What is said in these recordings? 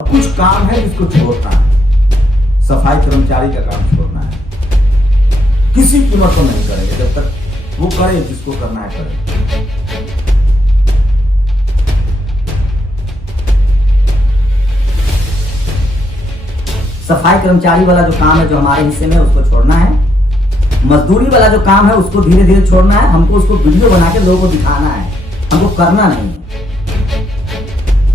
कुछ काम है जिसको छोड़ना है, सफाई कर्मचारी का काम छोड़ना है, किसी कीमत को नहीं करेंगे जब तक वो करे जिसको करना है करे। सफाई कर्मचारी वाला जो काम है जो हमारे हिस्से में उसको छोड़ना है, मजदूरी वाला जो काम है उसको धीरे धीरे छोड़ना है। हमको उसको वीडियो बना के लोगों को दिखाना है, हमको करना नहीं है।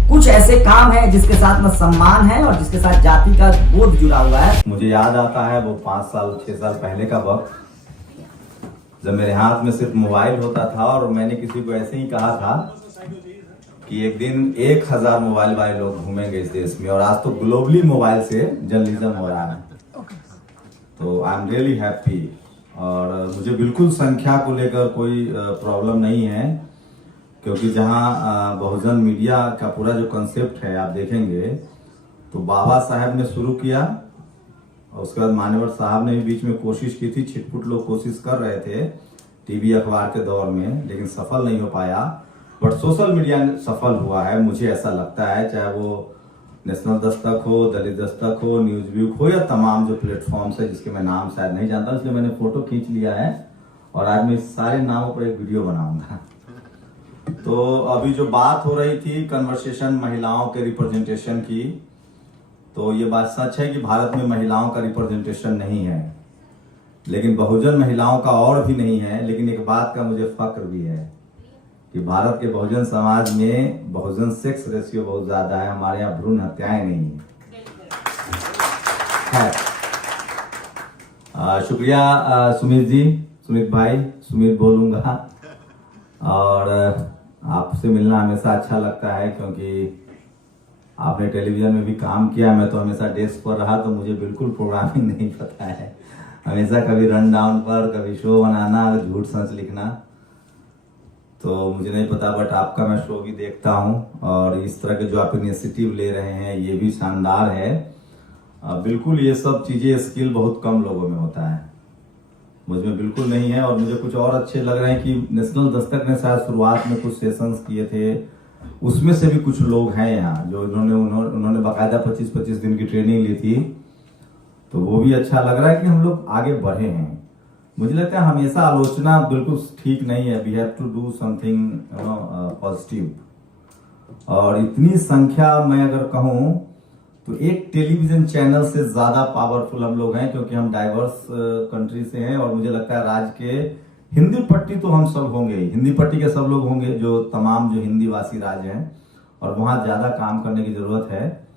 कुछ ऐसे काम है जिसके साथ में सम्मान है और जिसके साथ जाति का बोध जुड़ा हुआ है। मुझे याद आता है वो 5 साल 6 साल पहले का वक्त, जब मेरे हाथ में सिर्फ मोबाइल होता था और मैंने किसी को ऐसे ही कहा था कि एक दिन 1000 मोबाइल वाले लोग घूमेंगे इस देश में, और आज तो ग्लोबली मोबाइल से जर्नलिज्म हो रहा है। तो आई एम रियली हैप्पी, और मुझे बिल्कुल संख्या को लेकर कोई प्रॉब्लम नहीं है, क्योंकि जहां बहुजन मीडिया का पूरा जो कंसेप्ट है आप देखेंगे तो बाबा साहब ने शुरू किया, और उसके बाद मान्यवर साहब ने भी बीच में कोशिश की थी। छिटपुट लोग कोशिश कर रहे थे टीवी अखबार के दौर में, लेकिन सफल नहीं हो पाया। बट सोशल मीडिया सफल हुआ है, मुझे ऐसा लगता है, चाहे वो नेशनल दस्तक हो, दलित दस्तक हो, न्यूज वीक हो, या तमाम जो प्लेटफॉर्म्स है जिसके मैं नाम शायद नहीं जानता, इसलिए मैंने फोटो खींच लिया है और आज मैं इस सारे नामों पर एक वीडियो बनाऊंगा। तो अभी जो बात हो रही थी कन्वर्सेशन महिलाओं के रिप्रेजेंटेशन की, तो ये बात सच है कि भारत में महिलाओं का रिप्रेजेंटेशन नहीं है, लेकिन बहुजन महिलाओं का और भी नहीं है। लेकिन एक बात का मुझे फक्र भी है कि भारत के बहुजन समाज में बहुजन सेक्स रेशियो बहुत ज्यादा है, हमारे यहाँ भ्रूण हत्याएं नहीं है। शुक्रिया सुमित जी, सुमित भाई, सुमित बोलूंगा। और आपसे मिलना हमेशा अच्छा लगता है, क्योंकि आपने टेलीविजन में भी काम किया, मैं तो हमेशा डेस्क पर रहा, तो मुझे बिल्कुल प्रोग्रामिंग नहीं पता है। हमेशा कभी रन डाउन पर, कभी शो बनाना, झूठ सच लिखना, तो मुझे नहीं पता। बट आपका मैं शो भी देखता हूँ, और इस तरह के जो आप इनिशिएटिव ले रहे हैं ये भी शानदार है। बिल्कुल ये सब चीजें स्किल बहुत कम लोगों में होता है, मुझमें बिल्कुल नहीं है। और मुझे कुछ और अच्छे लग रहे हैं कि नेशनल दस्तक ने शायद शुरुआत में कुछ सेशंस किए थे, उसमें से भी कुछ लोग हैं यहाँ जो उन्होंने बाकायदा 25-25 दिन की ट्रेनिंग ली थी, तो वो भी अच्छा लग रहा है कि हम लोग आगे बढ़े हैं। मुझे लगता है हमेशा आलोचना बिल्कुल ठीक नहीं है, we have to do something positive. और इतनी संख्या मैं अगर कहूँ तो एक टेलीविजन चैनल से ज्यादा पावरफुल हम लोग हैं, क्योंकि हम डाइवर्स कंट्री से हैं। और मुझे लगता है राज्य के हिंदी पट्टी तो हम सब होंगे, हिंदी पट्टी के सब लोग होंगे, जो तमाम जो हिंदी भाषी राज्य हैं, और वहां ज्यादा काम करने की जरूरत है।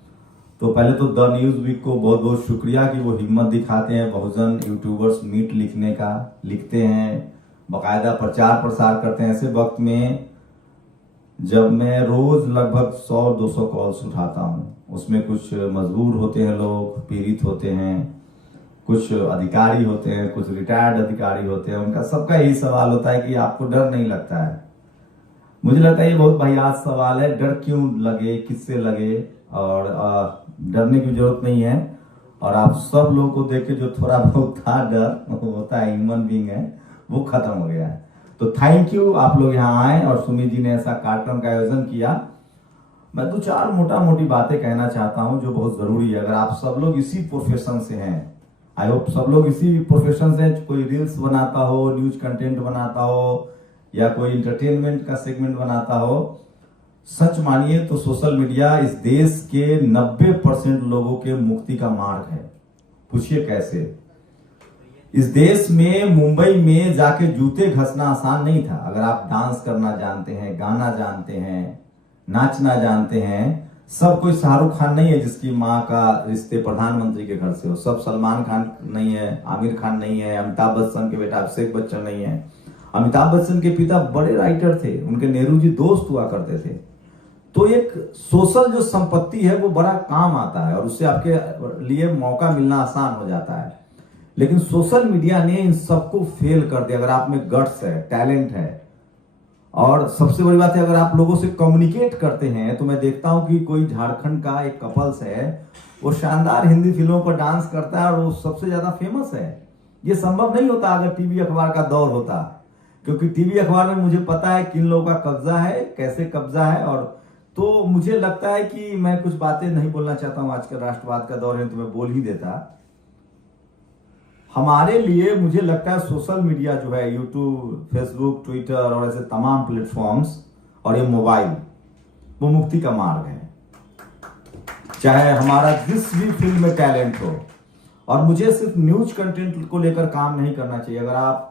तो पहले तो द न्यूज वीक को बहुत बहुत शुक्रिया कि वो हिम्मत दिखाते हैं बहुजन यूट्यूबर्स मीट लिखने का, लिखते हैं, बाकायदा प्रचार प्रसार करते हैं। ऐसे वक्त में जब मैं रोज लगभग 100-200 कॉल्स उठाता हूँ, उसमें कुछ मजबूर होते हैं लोग, पीड़ित होते हैं, कुछ अधिकारी होते हैं, कुछ रिटायर्ड अधिकारी होते हैं, उनका सबका यही सवाल होता है कि आपको डर नहीं लगता है। मुझे लगता है ये बहुत वाहियात सवाल है, डर क्यों लगे, किससे लगे, और डरने की जरूरत नहीं है। और आप सब लोगों को देख के जो थोड़ा बहुत था डर होता है, ह्यूमन बीइंग है, वो खत्म हो गया है। तो थैंक यू, आप लोग यहाँ आए और सुमित जी ने ऐसा कार्यक्रम का आयोजन किया। मैं 2-4 मोटा मोटी बातें कहना चाहता हूँ जो बहुत जरूरी है। अगर आप सब लोग इसी प्रोफेशन से हैं, आई होप सब लोग इसी प्रोफेशन से, कोई रील्स बनाता हो, न्यूज कंटेंट बनाता हो, या कोई इंटरटेनमेंट का सेगमेंट बनाता हो, सच मानिए तो सोशल मीडिया इस देश के 90% लोगों के मुक्ति का मार्ग है। पूछिए कैसे? इस देश में मुंबई में जाके जूते घसना आसान नहीं था। अगर आप डांस करना जानते हैं, गाना जानते हैं, नाचना जानते हैं, सब कोई शाहरुख खान नहीं है जिसकी माँ का रिश्ते प्रधानमंत्री के घर से हो, सब सलमान खान नहीं है, आमिर खान नहीं है, अमिताभ बच्चन के बेटा अभिषेक बच्चन नहीं है। अमिताभ बच्चन के पिता बड़े राइटर थे, उनके नेहरू जी दोस्त हुआ करते थे। तो एक सोशल जो संपत्ति है वो बड़ा काम आता है, और उससे आपके लिए मौका मिलना आसान हो जाता है। लेकिन सोशल मीडिया ने इन सबको फेल कर दिया। अगर आप में गट्स है, टैलेंट है, और सबसे बड़ी बात है अगर आप लोगों से कम्युनिकेट करते हैं, तो मैं देखता हूं कि कोई झारखंड का एक कपल्स है, वो शानदार हिंदी फिल्मों पर डांस करता है और वो सबसे ज्यादा फेमस है। ये संभव नहीं होता अगर टीवी अखबार का दौर होता, क्योंकि टीवी अखबार में मुझे पता है किन लोगों का कब्जा है, कैसे कब्जा है, और तो मुझे लगता है कि मैं कुछ बातें नहीं बोलना चाहता हूं, आजकल राष्ट्रवाद का दौर है तो मैं बोल ही देता। हमारे लिए मुझे लगता है सोशल मीडिया जो है, यूट्यूब, फेसबुक, ट्विटर और ऐसे तमाम प्लेटफॉर्म्स और ये मोबाइल, वो मुक्ति का मार्ग है। चाहे हमारा जिस भी फील्ड में टैलेंट हो, और मुझे सिर्फ न्यूज कंटेंट को लेकर काम नहीं करना चाहिए। अगर आप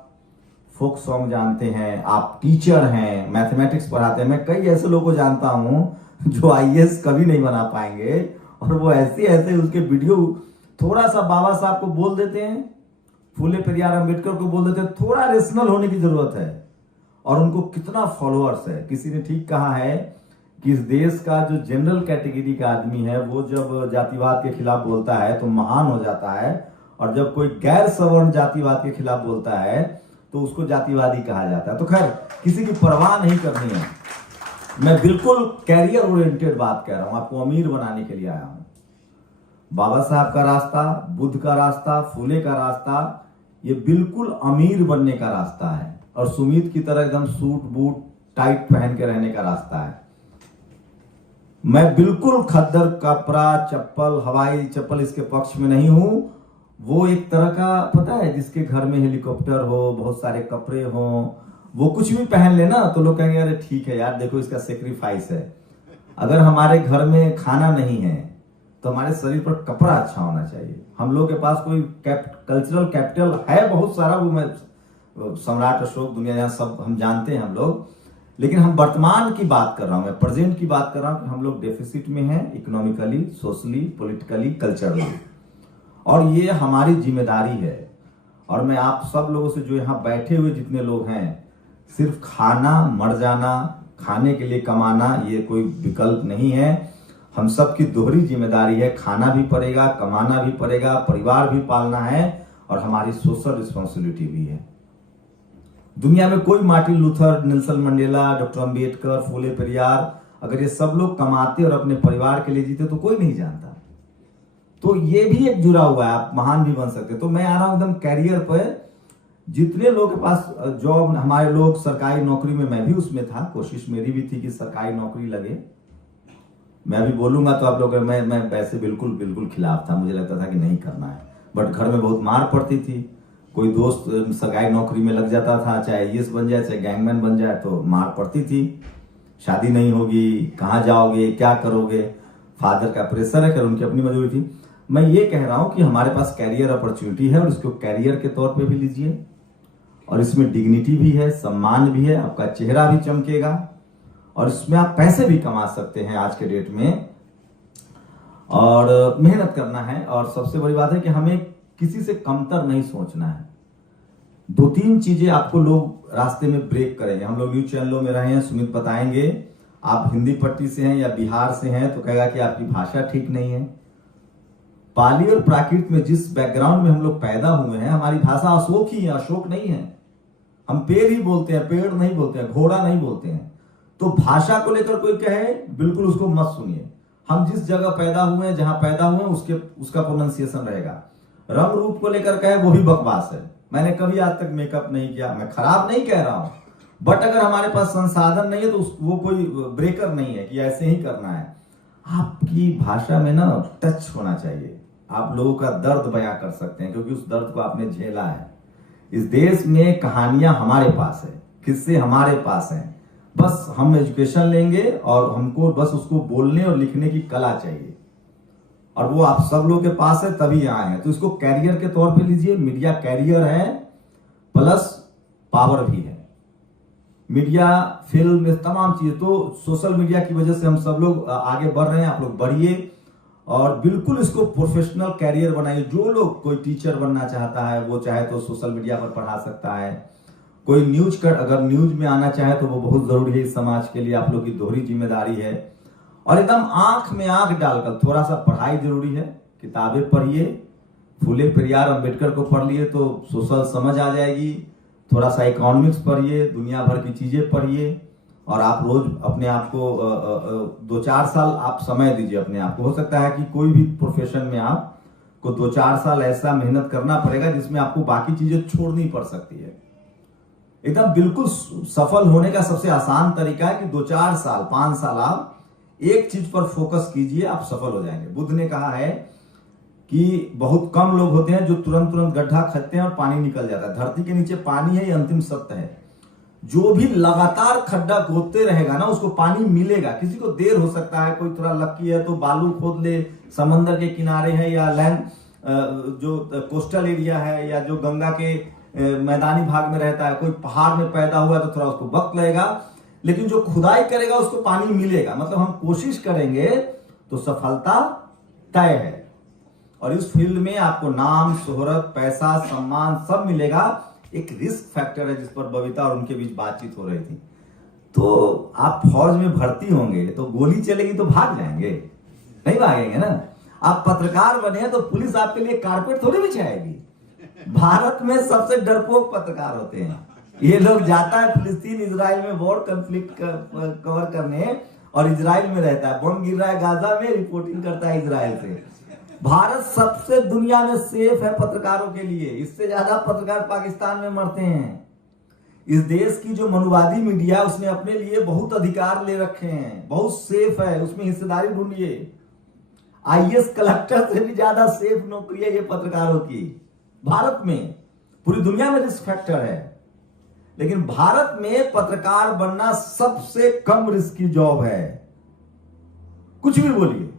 फोक सॉन्ग जानते हैं, आप टीचर हैं, मैथमेटिक्स पढ़ाते हैं, मैं कई ऐसे लोगों को जानता हूं जो आईएएस कभी नहीं बना पाएंगे, और वो ऐसे ऐसे उसके वीडियो थोड़ा सा बाबा साहब को बोल देते हैं, फूले पेरियार अंबेडकर को बोल देते हैं, थोड़ा रेशनल होने की जरूरत है, और उनको कितना फॉलोअर्स है। किसी ने ठीक कहा है कि इस देश का जो जनरल कैटेगरी का आदमी है वो जब जातिवाद के खिलाफ बोलता है तो महान हो जाता है, और जब कोई गैर सवर्ण जातिवाद के खिलाफ बोलता है तो उसको जातिवादी कहा जाता है। तो खैर, किसी की परवाह नहीं करनी है। मैं बिल्कुल कैरियर ओरिएंटेड बात कह रहा हूं, आपको अमीर बनाने के लिए आया हूं। बाबा साहब का रास्ता, बुद्ध का रास्ता, फूले का रास्ता, ये बिल्कुल अमीर बनने का रास्ता है, और सुमित की तरह एकदम सूट बूट टाइट पहन के रहने का रास्ता है। मैं बिल्कुल खद्दर कपड़ा, चप्पल, हवाई चप्पल इसके पक्ष में नहीं हूं। वो एक तरह का, पता है, जिसके घर में हेलीकॉप्टर हो, बहुत सारे कपड़े हो, वो कुछ भी पहन लेना तो लोग कहेंगे अरे ठीक है यार, देखो इसका सेक्रीफाइस है। अगर हमारे घर में खाना नहीं है तो हमारे शरीर पर कपड़ा अच्छा होना चाहिए। हम लोग के पास कोई कल्चरल कैपिटल है बहुत सारा, वो मैं सम्राट अशोक, दुनिया जहां सब हम जानते हैं हम लोग, लेकिन हम वर्तमान की बात कर रहा हूं, मैं प्रेजेंट की बात कर रहा हूं कि हम लोग डेफिसिट में हैं, इकोनॉमिकली, सोशली, पॉलिटिकली, कल्चरली, और ये हमारी जिम्मेदारी है। और मैं आप सब लोगों से, जो यहाँ बैठे हुए जितने लोग हैं, सिर्फ खाना, मर जाना, खाने के लिए कमाना, ये कोई विकल्प नहीं है। हम सब की दोहरी जिम्मेदारी है, खाना भी पड़ेगा, कमाना भी पड़ेगा, परिवार भी पालना है, और हमारी सोशल रिस्पॉन्सिबिलिटी भी है। दुनिया में कोई Martin Luther, Nelson Mandela, doctor Ambedkar, Phule Periyar, अगर ये सब लोग कमाते और अपने परिवार के लिए जीते तो कोई नहीं जानता। तो ये भी एक जुड़ा हुआ है, आप महान भी बन सकते। तो मैं आ रहा हूं एकदम कैरियर पर। जितने लोग के पास जॉब, हमारे लोग सरकारी नौकरी में, मैं भी उसमें था, कोशिश मेरी भी थी कि सरकारी नौकरी लगे। मैं अभी बोलूंगा तो आप लोग, मैं वैसे बिल्कुल खिलाफ था, मुझे लगता था कि नहीं करना है, बट घर में बहुत मार पड़ती थी। कोई दोस्त सरकारी नौकरी में लग जाता था, चाहे आईएएस बन जाए, चाहे गैंगमैन बन जाए, तो मार पड़ती थी। शादी नहीं होगी, कहाँ जाओगे, क्या करोगे, फादर का प्रेशर है, उनकी अपनी मजबूरी थी। मैं ये कह रहा हूं कि हमारे पास कैरियर अपॉर्चुनिटी है, और इसको कैरियर के तौर पे भी लीजिए, और इसमें डिग्निटी भी है, सम्मान भी है, आपका चेहरा भी चमकेगा, और इसमें आप पैसे भी कमा सकते हैं आज के डेट में। और मेहनत करना है, और सबसे बड़ी बात है कि हमें किसी से कमतर नहीं सोचना है। 2-3 चीजें आपको लोग रास्ते में ब्रेक करेंगे। हम लोग न्यूज चैनलों में रहे हैं, सुमित बताएंगे, आप हिंदी पट्टी से हैं या बिहार से हैं तो कहेगा कि आपकी भाषा ठीक नहीं है। पाली और प्राकृत में जिस बैकग्राउंड में हम लोग पैदा हुए हैं, हमारी भाषा अशोक ही है, अशोक नहीं है। हम पेड़ ही बोलते हैं, पेड़ नहीं बोलते हैं, घोड़ा नहीं बोलते हैं। तो भाषा को लेकर कोई कहे, बिल्कुल उसको मत सुनिए। हम जिस जगह पैदा हुए हैं, जहां पैदा हुए हैं, उसका प्रोनाउंसिएशन रहेगा। रंग रूप को लेकर कहे, वो भी बकवास है। मैंने कभी आज तक मेकअप नहीं किया, मैं खराब नहीं कह रहा हूं, बट अगर हमारे पास संसाधन नहीं है तो वो कोई ब्रेकर नहीं है कि ऐसे ही करना है। आपकी भाषा में ना टच होना चाहिए, आप लोगों का दर्द बयां कर सकते हैं, क्योंकि उस दर्द को आपने झेला है। इस देश में कहानियां हमारे पास है, किस्से हमारे पास हैं, बस हम एजुकेशन लेंगे और हमको बस उसको बोलने और लिखने की कला चाहिए, और वो आप सब लोग के पास है, तभी यहाँ आए हैं। तो इसको कैरियर के तौर पे लीजिए। मीडिया कैरियर है प्लस पावर भी है। मीडिया, फिल्म, तमाम चीजें, तो सोशल मीडिया की वजह से हम सब लोग आगे बढ़ रहे हैं। आप लोग बढ़िए, और बिल्कुल इसको प्रोफेशनल कैरियर बनाइए। जो लोग, कोई टीचर बनना चाहता है, वो चाहे तो सोशल मीडिया पर पढ़ा सकता है। कोई अगर न्यूज में आना चाहे तो वो बहुत जरूरी है इस समाज के लिए, आप लोग की दोहरी जिम्मेदारी है। और एकदम आंख में आंख डालकर थोड़ा सा पढ़ाई जरूरी है। किताबें पढ़िए, फूले पेरियार अंबेडकर को पढ़ लिए तो सोशल समझ आ जाएगी। थोड़ा सा इकोनॉमिक्स पढ़िए, दुनिया भर की चीजें पढ़िए, और आप रोज अपने आप को 2-4 साल आप समय दीजिए अपने आप को। हो सकता है कि कोई भी प्रोफेशन में आपको 2-4 साल ऐसा मेहनत करना पड़ेगा जिसमें आपको बाकी चीजें छोड़नी पड़ सकती है। एकदम बिल्कुल सफल होने का सबसे आसान तरीका है कि 2-4 साल, 5 साल आप एक चीज पर फोकस कीजिए, आप सफल हो जाएंगे। बुद्ध ने कहा है कि बहुत कम लोग होते हैं जो तुरंत तुरंत गड्ढा खोदते हैं और पानी निकल जाता है। धरती के नीचे पानी है, ये अंतिम सत्य है। जो भी लगातार खड्डा खोदते रहेगा ना, उसको पानी मिलेगा। किसी को देर हो सकता है, कोई थोड़ा लकी है तो बालू खोद ले, समंदर के किनारे है या लैंड जो कोस्टल एरिया है या जो गंगा के मैदानी भाग में रहता है, कोई पहाड़ में पैदा हुआ तो थोड़ा उसको वक्त लगेगा, लेकिन जो खुदाई करेगा उसको पानी मिलेगा। मतलब हम कोशिश करेंगे तो सफलता तय है। और इस फील्ड में आपको नाम, शोहरत, पैसा, सम्मान सब मिलेगा। एक रिस्क फैक्टर है जिस पर बबीता और उनके बीच बातचीत हो रही थी। तो आप फौज में भर्ती होंगे तो गोली चलेगी तो भाग जाएंगे, नहीं भागेंगे ना। आप पत्रकार बने तो पुलिस आपके लिए कारपेट थोड़ी बिछाएगी। भारत में सबसे डरपोक पत्रकार होते हैं। ये लोग जाता है फिलिस्तीन इजराइल में वॉर कंफ्लिक्ट कवर करने और इजराइल में रहता है, बम गिर रहा है गाजा में, रिपोर्टिंग करता है इजराइल से। भारत सबसे दुनिया में सेफ है पत्रकारों के लिए। इससे ज्यादा पत्रकार पाकिस्तान में मरते हैं। इस देश की जो मनुवादी मीडिया उसने अपने लिए बहुत अधिकार ले रखे हैं, बहुत सेफ है, उसमें हिस्सेदारी ढूंढिए। आईएएस कलेक्टर से भी ज्यादा सेफ नौकरी है ये पत्रकारों की भारत में। पूरी दुनिया में रिस्क फैक्टर है, लेकिन भारत में पत्रकार बनना सबसे कम रिस्की जॉब है। कुछ भी बोलिए।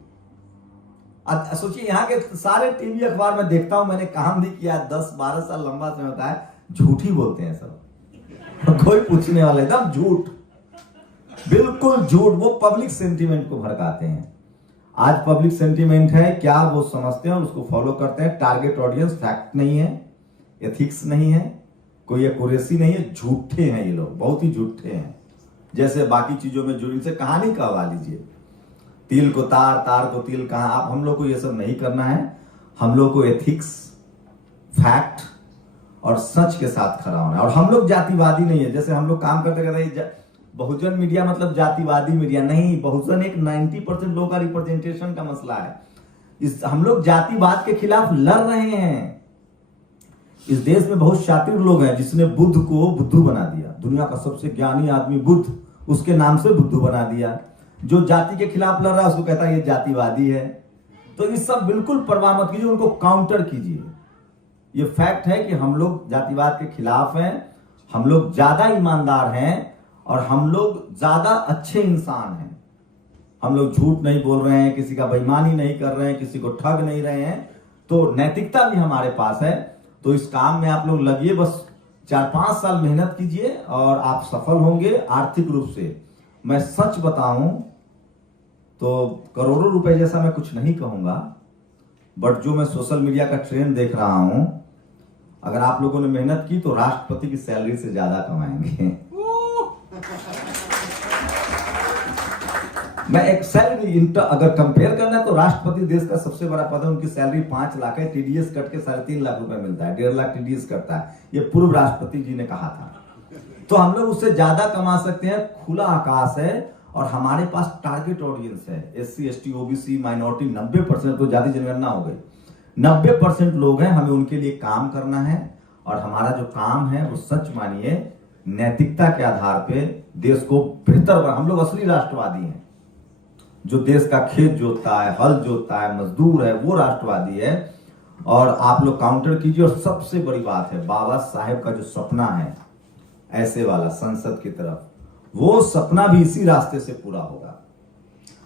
सोचिए, यहाँ के सारे टीवी अखबार में देखता हूं, मैंने काम भी किया, 10-12 साल लंबा समय होता है, झूठी बोलते हैं सब। कोई पूछने वाला एकदम झूठ, बिल्कुल झूठ। वो पब्लिक सेंटीमेंट को भड़काते हैं। आज पब्लिक सेंटीमेंट है क्या, वो समझते हैं और उसको फॉलो करते हैं। टारगेट ऑडियंस फैक्ट नहीं है, एथिक्स नहीं है, कोई एक्यूरेसी नहीं है, झूठे हैं ये लोग, बहुत ही झूठे हैं। जैसे बाकी चीजों में जो इनसे कहानी कहवा लीजिए, तिल को तार, तार को तिल कहा। आप हम लोग को ये सब नहीं करना है। हम लोग को एथिक्स, फैक्ट और सच के साथ खड़ा होना है। और हम लोग जातिवादी नहीं है। जैसे हम लोग काम करते करते बहुजन मीडिया मतलब जातिवादी मीडिया नहीं। बहुजन एक 90% लोगों का रिप्रेजेंटेशन का मसला है। हम लोग जातिवाद के खिलाफ लड़ रहे हैं। इस देश में बहुत शातिर लोग हैं जिसने बुद्ध को बुद्धू बना दिया। दुनिया का सबसे ज्ञानी आदमी बुद्ध, उसके नाम से बुद्धू बना दिया। जो जाति के खिलाफ लड़ रहा है उसको कहता है ये जातिवादी है। तो ये सब बिल्कुल परवाह मत कीजिए, उनको काउंटर कीजिए। ये फैक्ट है कि हम लोग जातिवाद के खिलाफ हैं, हम लोग ज्यादा ईमानदार हैं और हम लोग ज्यादा अच्छे इंसान हैं। हम लोग झूठ नहीं बोल रहे हैं, किसी का बेईमानी नहीं कर रहे हैं, किसी को ठग नहीं रहे हैं। तो नैतिकता भी हमारे पास है। तो इस काम में आप लोग लगिए, बस 4-5 साल मेहनत कीजिए और आप सफल होंगे आर्थिक रूप से। मैं सच बताऊं तो करोड़ों रुपए जैसा मैं कुछ नहीं कहूंगा, बट जो मैं सोशल मीडिया का ट्रेंड देख रहा हूं, अगर आप लोगों ने मेहनत की तो राष्ट्रपति की सैलरी से ज्यादा कमाएंगे। मैं एक सैलरी अगर कंपेयर करना है तो राष्ट्रपति देश का सबसे बड़ा पद है, उनकी सैलरी 5 लाख है। टीडीएस कट के 3.5 लाख रुपए मिलता है, 1.5 लाख टीडीएस करता है। ये पूर्व राष्ट्रपति जी ने कहा था। तो हम लोग उससे ज्यादा कमा सकते हैं। खुला आकाश है और हमारे पास टारगेट ऑडियंस है। SC, ST, OBC, माइनॉरिटी 90%, तो ज्यादा जनगणना हो गई, 90% लोग हैं। हमें उनके लिए काम करना है और हमारा जो काम है वो सच मानिए नैतिकता के आधार पे देश को बेहतर बना। हम लोग असली राष्ट्रवादी हैं। जो देश का खेत जोतता है, हल जोतता है, मजदूर है, वो राष्ट्रवादी है। और आप लोग काउंटर कीजिए। और सबसे बड़ी बात है, बाबा साहेब का जो सपना है ऐसे वाला संसद की तरफ, वो सपना भी इसी रास्ते से पूरा होगा।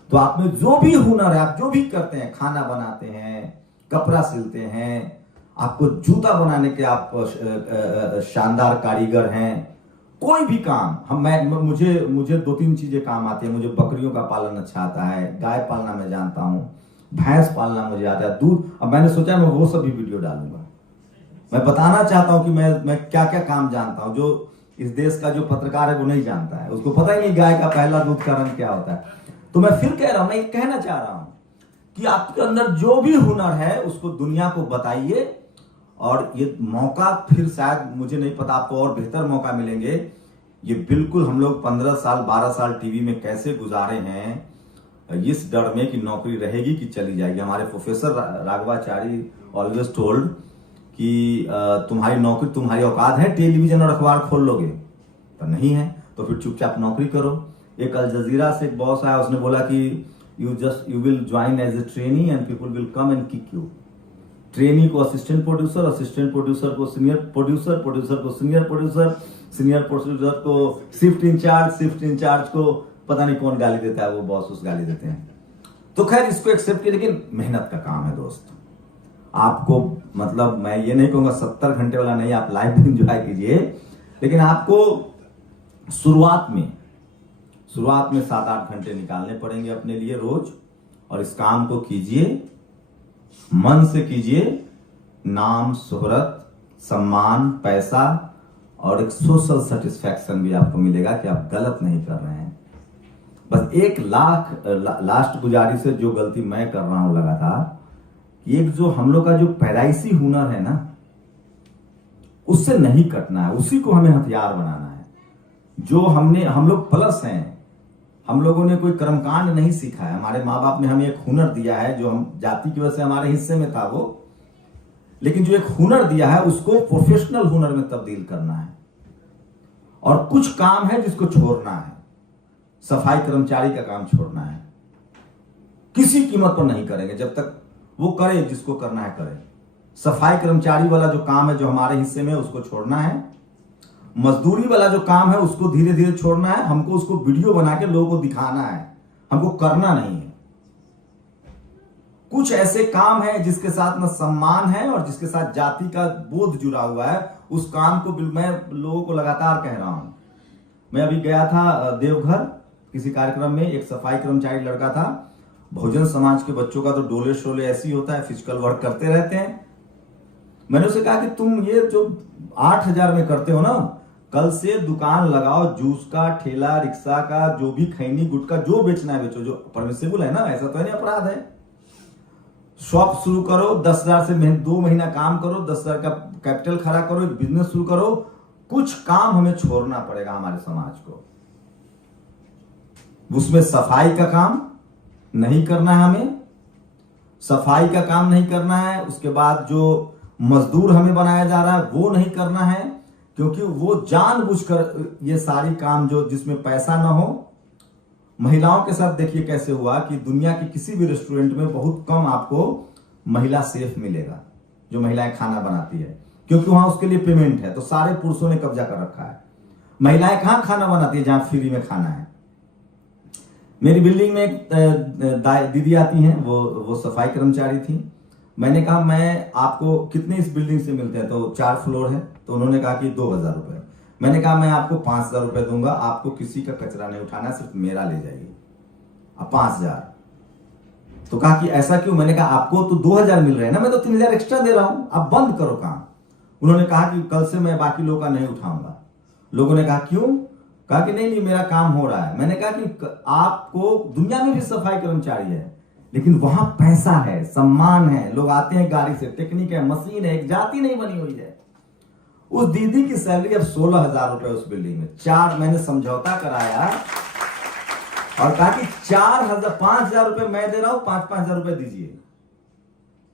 तो आप में जो भी हुनर है, आप जो भी करते हैं, खाना बनाते हैं, कपड़ा सिलते हैं, आपको जूता बनाने के आप शानदार कारीगर हैं, कोई भी काम मुझे 2-3 चीजें काम आती है। मुझे बकरियों का पालन अच्छा आता है, गाय पालना मैं जानता हूं, भैंस पालना मुझे आता है, दूध। अब मैंने सोचा मैं वो सब भी वीडियो डालूंगा। मैं बताना चाहता हूं कि मैं क्या क्या काम जानता हूं, जो इस देश का जो पत्रकार है वो नहीं जानता है। उसको पता ही नहीं गाय का पहला दूध का रंग क्या होता है। तो मैं फिर कह रहा हूं, मैं ये कहना चाह रहा हूं कि आपके अंदर जो भी हुनर है उसको दुनिया को बताइए। और ये मौका फिर शायद, मुझे नहीं पता, आपको और बेहतर मौका मिलेंगे। ये बिल्कुल हम लोग 15 साल 12 साल टीवी में कैसे गुजारे हैं इस डर में कि नौकरी रहेगी कि चली जाएगी। हमारे प्रोफेसर राघवाचारी ऑलवेज टोल्ड कि तुम्हारी नौकरी, तुम्हारी औकात है टेलीविजन और अखबार खोल लोगे, पर नहीं है तो फिर चुपचाप नौकरी करो। एक अल जजीरा से एक बॉस आया, उसने बोला कि you will join as a trainee and people will come and kick you. Trainee को असिस्टेंट प्रोड्यूसर, असिस्टेंट प्रोड्यूसर को सीनियर प्रोड्यूसर, प्रोड्यूसर को सीनियर प्रोड्यूसर, सीनियर प्रोड्यूसर को शिफ्ट इंचार्ज, शिफ्ट इंचार्ज को पता नहीं कौन गाली देता है, वो बॉस उस गाली देते हैं। तो खैर इसको एक्सेप्ट किया, लेकिन मेहनत का काम है दोस्त। आपको मतलब मैं ये नहीं कहूंगा 70 घंटे वाला नहीं, आप लाइफ भी इंजॉय कीजिए, लेकिन आपको शुरुआत में 7-8 घंटे निकालने पड़ेंगे अपने लिए रोज, और इस काम को कीजिए, मन से कीजिए। नाम, शोहरत, सम्मान, पैसा और एक सोशल सेटिस्फैक्शन भी आपको मिलेगा कि आप गलत नहीं कर रहे हैं। बस 1 लाख लास्ट गुजारिश है, जो गलती मैं कर रहा हूं लगातार, एक जो हम लोग का जो पैदाइशी हुनर है ना, उससे नहीं कटना है, उसी को हमें हथियार बनाना है। जो हम लोग प्लस हैं, हम लोगों ने कोई कर्मकांड नहीं सीखा है, हमारे माँ बाप ने हमें एक हुनर दिया है जो हम जाति की वजह से हमारे हिस्से में था वो, लेकिन जो एक हुनर दिया है उसको प्रोफेशनल हुनर में तब्दील करना है। और कुछ काम है जिसको छोड़ना है, सफाई कर्मचारी का काम छोड़ना है, किसी कीमत पर नहीं करेंगे, जब तक वो करे जिसको करना है करे। सफाई कर्मचारी वाला जो काम है जो हमारे हिस्से में, उसको छोड़ना है। मजदूरी वाला जो काम है उसको धीरे धीरे छोड़ना है। हमको उसको वीडियो बना के लोगों को दिखाना है, हमको करना नहीं है। कुछ ऐसे काम है जिसके साथ न सम्मान है और जिसके साथ जाति का बोध जुड़ा हुआ है, उस काम को मैं लोगों को लगातार कह रहा हूं। मैं अभी गया था देवघर किसी कार्यक्रम में, एक सफाई कर्मचारी लड़का था, बहुजन समाज के बच्चों का तो डोले शोले ऐसी होता है, फिजिकल वर्क करते रहते हैं। मैंने उसे कहा कि तुम ये जो 8,000 में करते हो ना, कल से दुकान लगाओ, जूस का ठेला, रिक्शा का, जो भी खैनी गुटका जो बेचना है बेचो, जो परमिसेबल है ना, ऐसा तो नहीं अपराध है। शॉप शुरू करो, 10,000 से 2 महीना काम करो, 10,000 का कैपिटल खड़ा करो, एक बिजनेस शुरू करो। कुछ काम हमें छोड़ना पड़ेगा हमारे समाज को, उसमें सफाई का काम नहीं करना है, हमें सफाई का काम नहीं करना है। उसके बाद जो मजदूर हमें बनाया जा रहा है वो नहीं करना है, क्योंकि वो जानबूझकर ये सारी काम जो जिसमें पैसा ना हो। महिलाओं के साथ देखिए कैसे हुआ कि दुनिया के किसी भी रेस्टोरेंट में बहुत कम आपको महिला सेफ मिलेगा जो महिलाएं खाना बनाती है, क्योंकि वहां उसके लिए पेमेंट है। तो सारे पुरुषों ने कब्जा कर रखा है। महिलाएं कहां खाना बनाती है जहां फ्री में खाना है। मेरी बिल्डिंग में एक दीदी आती हैं, वो सफाई कर्मचारी थी। मैंने कहा मैं आपको कितने इस बिल्डिंग से मिलते हैं, तो 4 फ्लोर है। तो उन्होंने कहा कि 2,000 रुपए। मैंने कहा मैं आपको 5,000 रुपए दूंगा, आपको किसी का कचरा नहीं उठाना, सिर्फ मेरा ले जाइए। अब 5,000। तो कहा कि ऐसा क्यों? मैंने कहा आपको तो 2,000 मिल रहे हैं ना, मैं तो 3,000 एक्स्ट्रा दे रहा हूं, आप बंद करो काम। उन्होंने कहा कि कल से मैं बाकी लोगों का नहीं उठाऊंगा। लोगों ने कहा क्यों? कहा कि नहीं मेरा काम हो रहा है। मैंने कहा कि आपको दुनिया में भी सफाई कर्मचारी है, लेकिन वहां पैसा है, सम्मान है, लोग आते हैं गाड़ी से, टेक्निक है, मशीन है, एक जाति नहीं बनी हुई है। उस दीदी की सैलरी अब 16,000 रुपए उस बिल्डिंग में। 4 मैंने समझौता कराया और कहा कि 5,000 रुपए मैं दे रहा हूं, 5,000 रुपए दीजिए।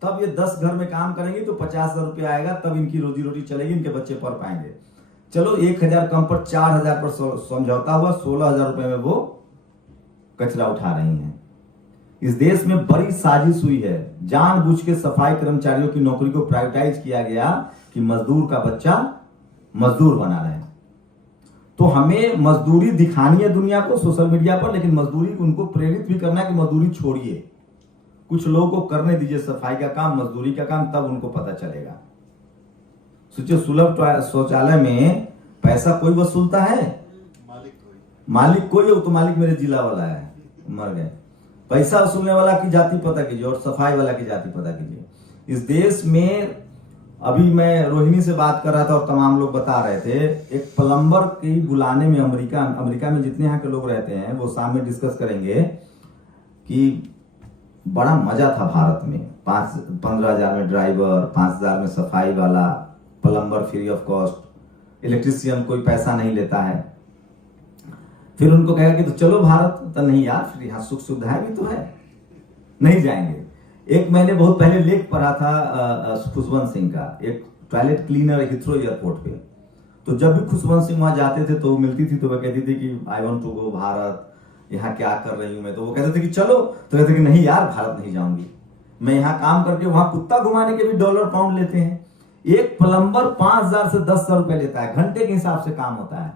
तब ये 10 घर में काम करेंगे तो 50,000 रुपए आएगा, तब इनकी रोजी रोटी चलेगी, इनके बच्चे पढ़ पाएंगे। चलो 1,000 कम पर 4,000 पर समझौता हुआ, 16,000 रुपए में वो कचरा उठा रही हैं। इस देश में बड़ी साजिश हुई है, जानबूझ के सफाई कर्मचारियों की नौकरी को प्राइवेटाइज किया गया कि मजदूर का बच्चा मजदूर बना रहे। तो हमें मजदूरी दिखानी है दुनिया को सोशल मीडिया पर, लेकिन मजदूरी उनको प्रेरित भी करना है कि मजदूरी छोड़िए, कुछ लोगों को करने दीजिए सफाई का काम, मजदूरी का काम, तब उनको पता चलेगा। सोचिए सुलभ शौचालय में पैसा कोई वसूलता है? मालिक कोई है, वो तो मालिक मेरे जिला वाला है, मर गए। पैसा वसूलने वाला की जाति पता कीजिए और सफाई वाला की जाति पता कीजिए। इस देश में अभी मैं रोहिणी से बात कर रहा था और तमाम लोग बता रहे थे, एक प्लम्बर की बुलाने में अमेरिका में जितने यहाँ के लोग रहते हैं वो सामने डिस्कस करेंगे कि बड़ा मजा था भारत में। 15,000 में ड्राइवर, 5,000 में सफाई वाला, plumber free of cost, electrician कोई पैसा नहीं लेता है। फिर उनको कहेगा कि तो चलो भारत, तो नहीं यार, यहाँ सुख सुविधाएं भी तो है, नहीं जाएंगे। एक मैंने बहुत पहले लेख पढ़ा था खुशवंत सिंह का, एक टॉयलेट क्लीनर हिथ्रो एयरपोर्ट पे। तो जब भी खुशवंत सिंह वहां जाते थे तो मिलती थी तो वह कहती थी कि I want to go Bharat, यहाँ क्या कर रही हूँ मैं, तो वो कहते थे कि चलो, तो कहते कि नहीं यार भारत नहीं जाऊंगी, मैं यहाँ काम करके वहां कुत्ता घुमाने के भी डॉलर पाउंड लेते हैं। एक प्लम्बर 5,000 से 10,000 रुपए लेता है, घंटे के हिसाब से काम होता है।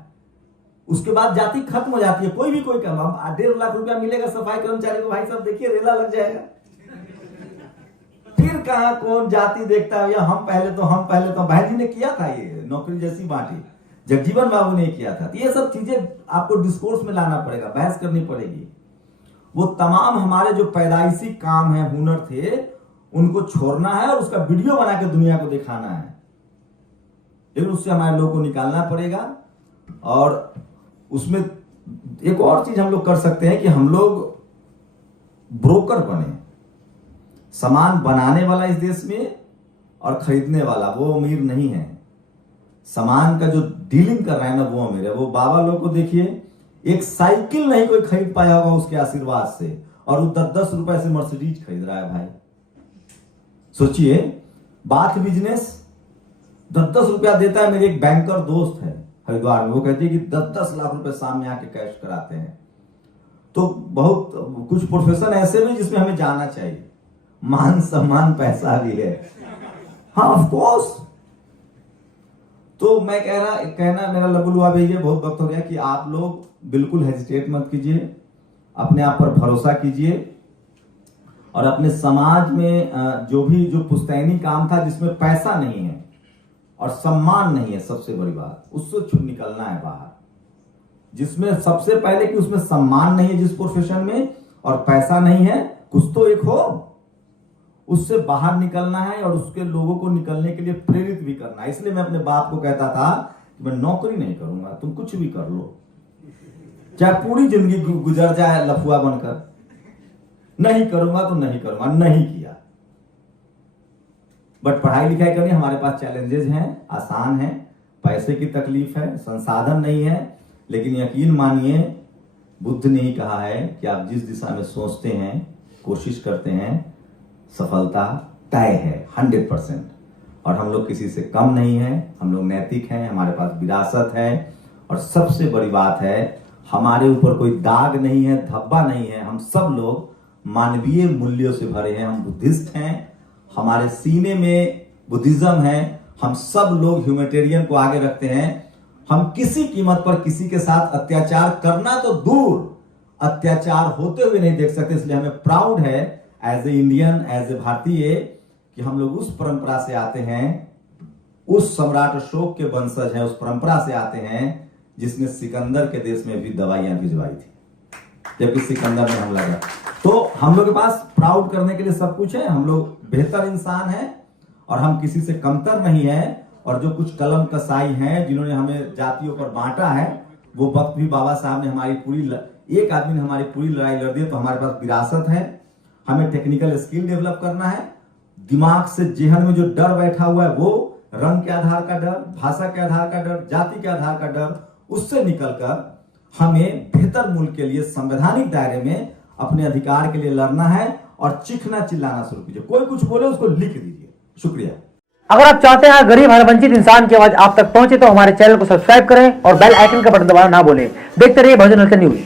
उसके बाद जाति खत्म हो जाती है, कोई भी कोई काम, 1.5 लाख रुपया मिलेगा सफाई कर्मचारी को, भाई साहब देखिए रेला लग जाएगा। फिर कहां कौन जाति देखता है, या हम पहले तो भाई जी ने किया था ये नौकरी जैसी बांटी, जगजीवन बाबू ने किया था। तो ये सब चीजें आपको डिस्कोर्स में लाना पड़ेगा, बहस करनी पड़ेगी। वो तमाम हमारे जो पैदाइशी काम है, हुनर थे, उनको छोड़ना है और उसका वीडियो बना के दुनिया को दिखाना है। लेकिन उससे हमारे लोगों को निकालना पड़ेगा। और उसमें एक और चीज हम लोग कर सकते हैं कि हम लोग ब्रोकर बने। सामान बनाने वाला इस देश में और खरीदने वाला वो अमीर नहीं है, सामान का जो डीलिंग कर रहा है ना वो अमीर है। वो बाबा लोग को देखिए, एक साइकिल नहीं कोई खरीद पाया होगा उसके आशीर्वाद से, और वो 10-10 रुपए से मर्सिडीज खरीद रहा है। भाई सोचिए, बाथ बिजनेस 10-10 रुपया देता है। मेरे एक बैंकर दोस्त है हरिद्वार में, वो कहती है कि 10-10 लाख रुपए सामने आके कैश कराते हैं। तो बहुत कुछ प्रोफेशन ऐसे भी जिसमें हमें जाना चाहिए, मान सम्मान पैसा भी है, हाँ ऑफ कोर्स। तो मैं कहना मेरा लगुलुआ भी है, बहुत वक्त हो गया कि आप लोग बिल्कुल हेजिटेट मत कीजिए, अपने आप पर भरोसा कीजिए और अपने समाज में जो पुश्तैनी काम था जिसमें पैसा नहीं है और सम्मान नहीं है, सबसे बड़ी बात, उससे निकलना है बाहर। जिसमें सबसे पहले कि उसमें सम्मान नहीं है जिस प्रोफेशन में, और पैसा नहीं है, कुछ तो एक हो, उससे बाहर निकलना है और उसके लोगों को निकलने के लिए प्रेरित भी करना है। इसलिए मैं अपने बाप को कहता था कि मैं नौकरी नहीं करूंगा, तुम कुछ भी कर लो, चाहे पूरी जिंदगी गुजर जाए लफुआ बनकर, नहीं करूंगा तो नहीं करूंगा। नहीं किया। बट पढ़ाई लिखाई करनी, हमारे पास चैलेंजेस हैं, आसान है, पैसे की तकलीफ है, संसाधन नहीं है, लेकिन यकीन मानिए बुद्ध ने ही कहा है कि आप जिस दिशा में सोचते हैं, कोशिश करते हैं, सफलता तय है 100%। और हम लोग किसी से कम नहीं है, हम लोग नैतिक हैं, हमारे पास विरासत है, और सबसे बड़ी बात है हमारे ऊपर कोई दाग नहीं है, धब्बा नहीं है। हम सब लोग मानवीय मूल्यों से भरे हैं, हम बुद्धिस्ट हैं, हमारे सीने में बुद्धिज्म है, हम सब लोग ह्यूमैनिटेरियन को आगे रखते हैं। हम किसी कीमत पर किसी के साथ अत्याचार करना तो दूर, अत्याचार होते हुए नहीं देख सकते। इसलिए हमें प्राउड है as a Indian, as a भारतीय, कि हम लोग उस परंपरा से आते हैं, उस सम्राट अशोक के वंशज हैं, उस परंपरा से आते हैं जिसने सिकंदर के देश में भी दवाइयां भिजवाई थी जबकि सिकंदर में हमला किया। तो हम लोग के पास प्राउड करने के लिए सब कुछ है, हम लोग बेहतर इंसान हैं और हम किसी से कमतर नहीं है। और जो कुछ कलम कसाई हैं जिन्होंने हमें जातियों पर बांटा है, वो वक्त भी बाबा साहब ने हमारी एक आदमी ने हमारी पूरी लड़ाई लड़ दी। तो हमारे पास विरासत है, हमें टेक्निकल स्किल डेवलप करना है। दिमाग से जेहन में जो डर बैठा हुआ है, वो रंग के आधार का डर, भाषा के आधार का डर, जाति के आधार का डर, उससे निकलकर हमें बेहतर मुल्क के लिए संवैधानिक दायरे में अपने अधिकार के लिए लड़ना है। और चीखना चिल्लाना शुरू कीजिए, कोई कुछ बोले उसको लिख दीजिए। शुक्रिया। अगर आप चाहते हैं गरीब हर वंचित इंसान की आवाज आप तक पहुंचे तो हमारे चैनल को सब्सक्राइब करें और बेल आइकन का बटन दबाना ना भूलें। देखते रहिए बहुजन न्यूज।